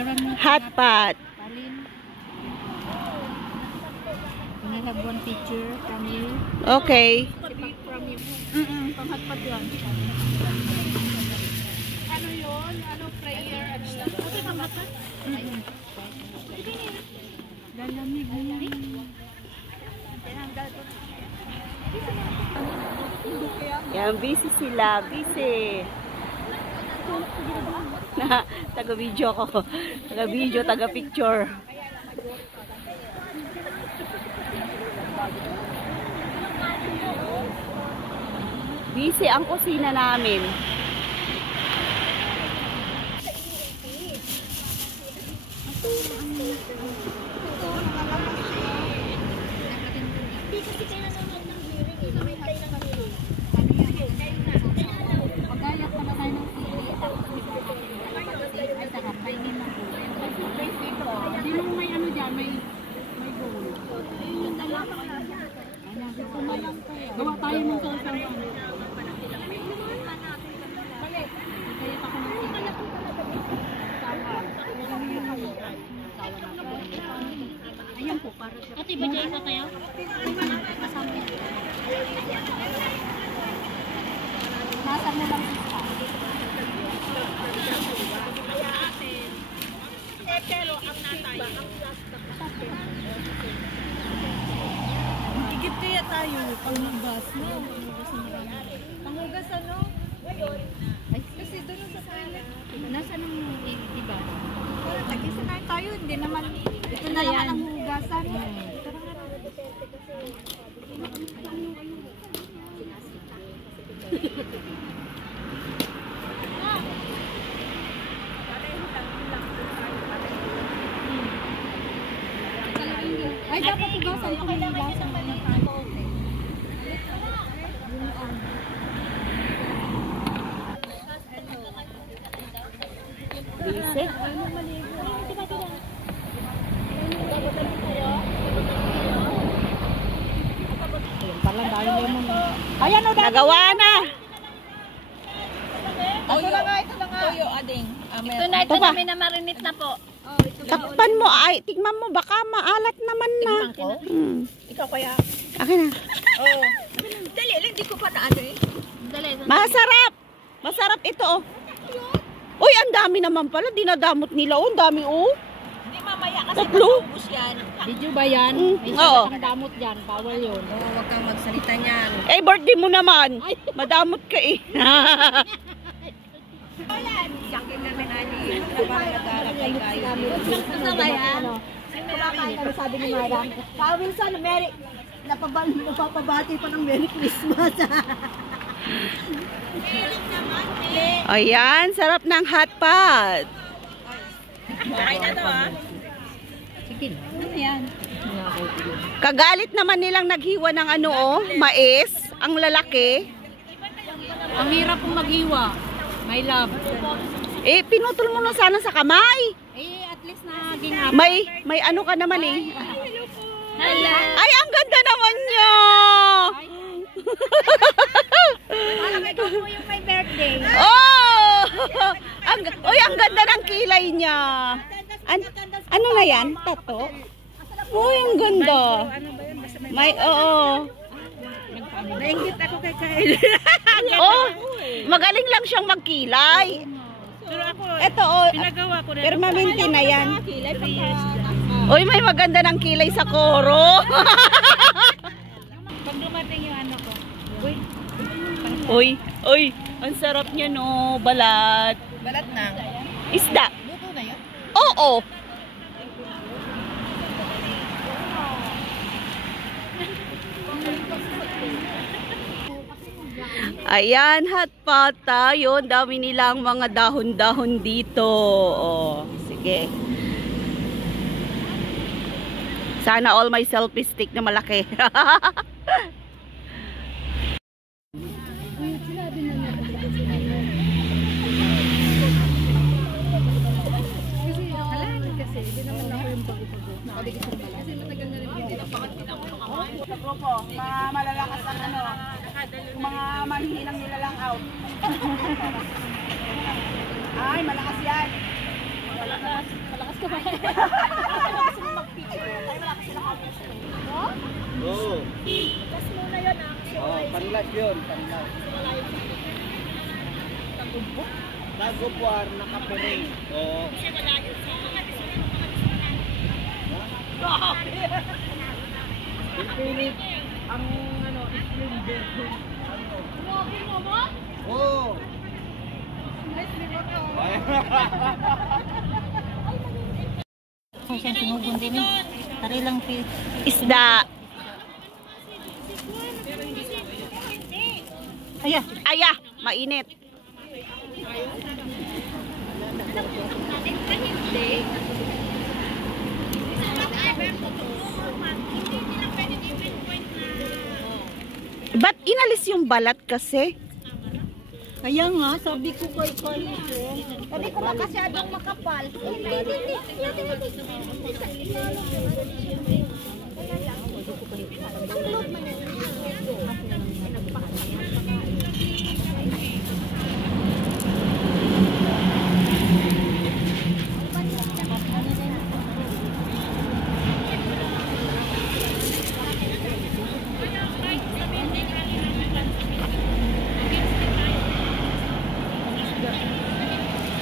Hot pot. I have one picture from you. Okay. From you. Pang-hot pot yun. Ano yun? Ano prayer? Okay, pang-hot pot? Galamig mo yan. Yan, busy sila. Busy. Taga-video ko. Taga-video, taga-picture. Busy ang kusina namin. Gawa tayo ng sausaw. Ayan po, para siya. Ate, bajay ka kayo? Kasama yan. Nasa mo lang isa. Pero ang natay. Higit kaya tayo panghugas no? Panghugas ano? Ay, kasi doon sa toilet. Nasa nang iba? Tag-isa na tayo, hindi naman. Ito na naman ang hugasan. Ay, dapat hugasan kung may hugasan. Busy. Ayan o, nagawa na. Ito lang nga, ito lang nga. Tuyo, ading. Ito na marinate na po. Takpan mo, ay, tigman mo, baka maalat naman na. Ikaw kaya? Akin na. Oo. Dali, hindi ko pa naano eh. Masarap. Masarap ito, oh. Uy, ang dami naman pala. Dinadamot nila, oh. Ang dami, oh. Hindi mamaya kasi Tatlo? matubos yan. Video ba yan? Oo. Damot yan, bawal yun. Oo, wag kang magsalita niyan. Eh, birthday mo naman. Madamot ka eh. Yakin namin, Ani. Naparang kayo. Kasama yan. Ano sabi ni Madam? Pa Wilson, napapabati pa ng Merry Christmas. Ayan, sarap ng hot pot. Okay na to, ha? Chicken. Ano yan? Kagalit naman nilang naghiwa ng ano, oh, mais. Ang lalaki. Ang hirap pong maghiwa. My love. Eh, pinutol mo na sana sa kamay. Eh, at least naging happy. May ano ka naman eh. Hello. Ay, ang ganda naman niya. Alam ikaw po yung my birthday. Oh! Uy, ang ganda ng kilay niya. Ano na yan? Tato? Uy, ang ganda. May, oo. Nainggit ako kay Kyle. Oh, magaling lang siyang magkilay. Pero ako, ito, oh, pinagawa ko na. permanente na yan. Kilay pagka. Uy, may maganda ng kilay sa koro. Pag dumating yung ano ko. Uy, ang sarap niya no, balat. Balat na. Isda. Luto na yun? Oo. Ayan, hot pot tayo. Dami nilang mga dahon-dahon dito. Oh, sige. Sana all my selfie stick na malaki. Malalakas ang ano, mga mahihilang nila lang out. Ay, malakas yan. Malakas ka ba? Oo. Gas muna yun Oh, panlas yun. Panlas. Tagubuar na kapiring. Oo. Pipilit ang ano, slim bird. Oo. Kung siyang sinugon din eh. Tari lang Isda. Aya. Aya, mainit. Ba't inalis yung balat kasi? Kaya nga, sabi ko kay Carlos. Sabi ko makasyadong makapal.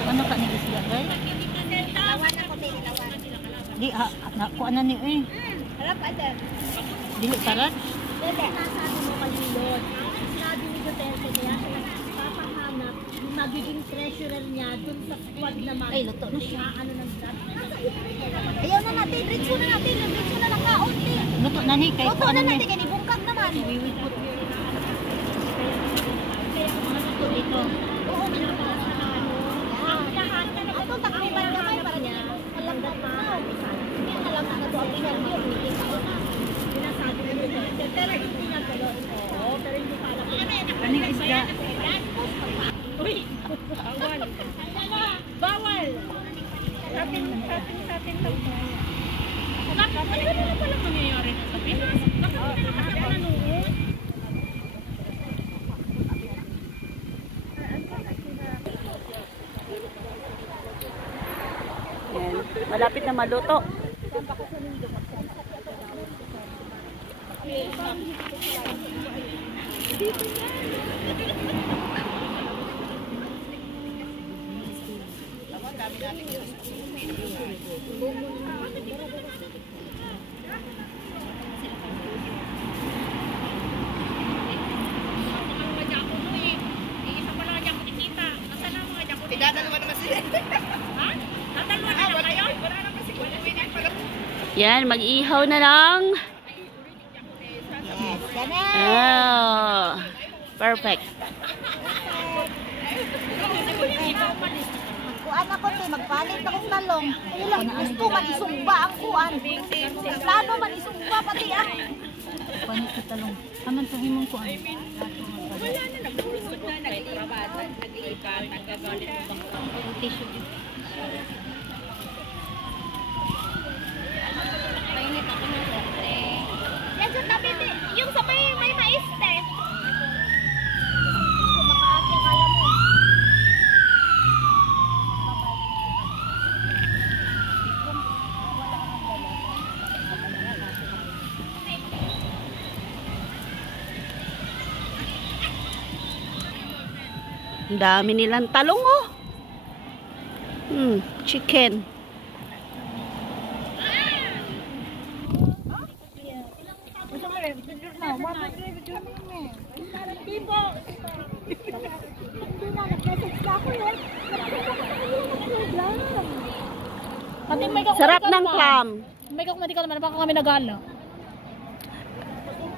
Ano ka ni isda, guys? Di, naku, ano niyo eh. Harap ka dyan. Dili, parat. Dili. Nasabi mo kalilot. Sinabi ni Duterte kaya siya nagpapahanap yung magiging treasurer niya dun sa squad naman. Ay, luto na siya. Ano ng draft. Ayaw na natin. Ritso na natin. Ritso na lang kaunti. Luto na ni, kahit Luto ano na ni. natin. Kaya bungkag naman. Wiwit po. Luto dito. Oo. Ato takriban gamay para niya. Alam na pa. Alam na ito ang pinag-iwan. Sinasabi ni Duterte. Pero hindi niya gano'n. Oo. Pero hindi pa alam. Kaning isda. Uy! Bawal! Bawal! Satin lang po. Ano na pala mangyayari na sa Pinas? Bakit hindi na naman nanonood? Yan. Malapit na maluto. Yan, mag-ihaw na lang. Yes, yan na! Oh, perfect. Kuan ako te, magpalit ako ng talong. Ay lang, gusto man isumba ang kuan. Plano man isumba pati ah. Panit sa talong. Aman sa himong ko ano. Wala na, nag-uusot na, nag-iipat, nag-gagalit mo bang Tissue. mainit ako ng serte. Yan dyan namin, yung sa may mais te. Makaakya kala mo. Ang dami nilang talong oh. Chicken. Sarap ng clam. May kakumati ka naman, baka kami nagala.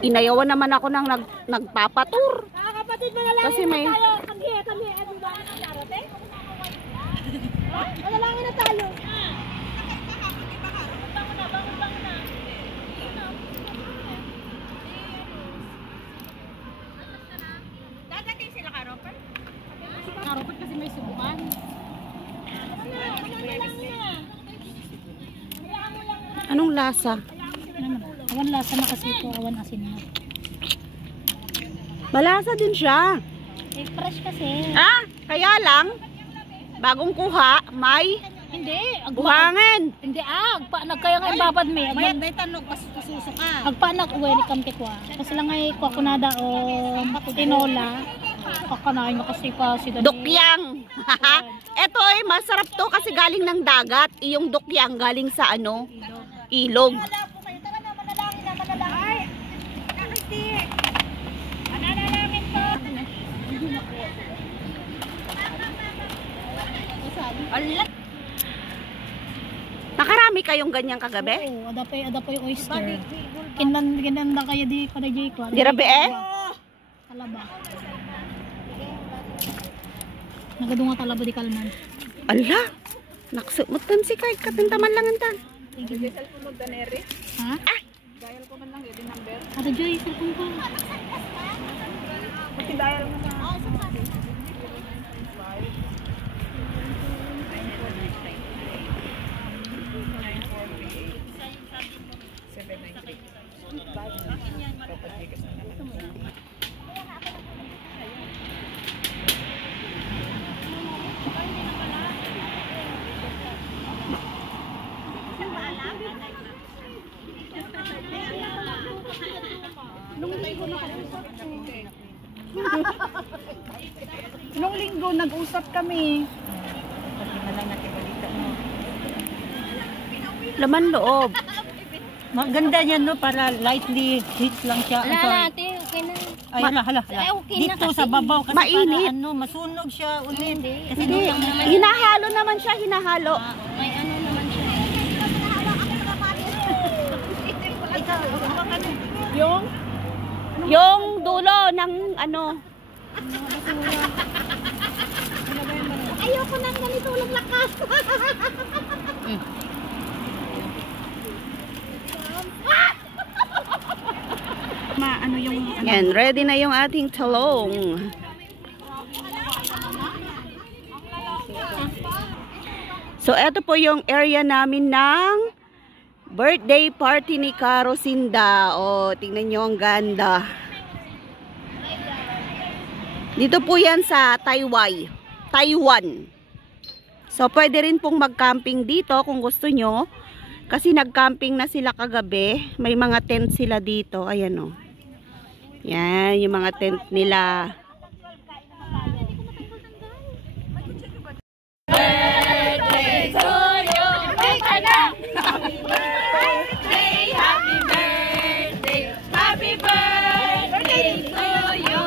Inayawan naman ako ng nagpapatur. Kapatid mo na lang. Kasi may Kami, ano ba ang darating? Manalangin na tayo. Bangon na. Dadating sila karopper? Karupot kasi may subukan. anong lasa? Awan lasa na kasi ito, awan asin na. Malasa din siya. Eh, fresh kasi. Ah, kaya lang bagong kuha, may Hindi. Buhangin. Hindi nagkaya nga ibabad me. May tanong pasuso ka. Agpanak uwi ni kamti ko. Kasi lang ay ko kunada o tinola. Kakanain mo kasi pa si Dani. Dukyang. Ito ay masarap to kasi galing ng dagat. Yung dukyang galing sa ano? Ilog. Nakarami kayong ganyan kagabi? Oo, ada pa yung oyster. Kinanda kaya di kada jay ko. Dirabe eh? Talaba. Nagadunga talaba di kalman. Ala, naksumutan si Kai katintaman lang antan. Ha? Ay! Ada jay cellphone ko. Nung linggo nag-usap kami. Laman loob. Maganda yan no, para lightly heat lang siya. Ate, okay na. Ay, hala. okay na Dito kasi. sa babaw kasi Mainit. para masunog siya ulit. Kasi Hindi. doon lang naman. Hinahalo naman siya, hinahalo. May ano naman siya. Yung dulo ng ano. Ayoko nang ganito ulang lakas. Yan, ready na yung ating talong. So, eto po yung area namin ng birthday party ni Caro Sinda. O, tingnan nyo ang ganda. Dito po yan sa Taiwan. So, pwede rin pong mag-camping dito kung gusto nyo. Kasi nag-camping na sila kagabi. May mga tent sila dito. Ayan o. Yan, yung mga tent nila. Birthday to you. Happy birthday, happy birthday, happy birthday to you.